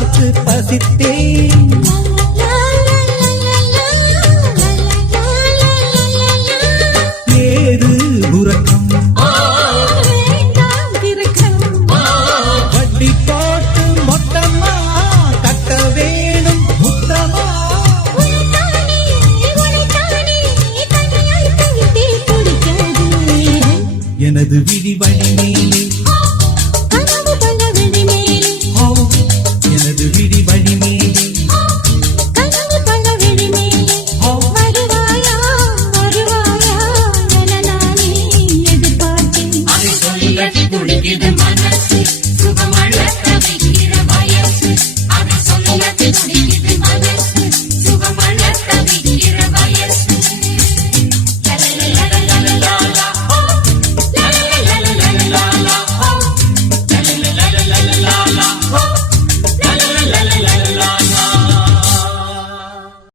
பார்த்து பசித்தேன். ஏது உறக்கம். வட்டி போட்டு மொத்தமா கட்ட வேணும் முத்தமா. எனது விழி வழி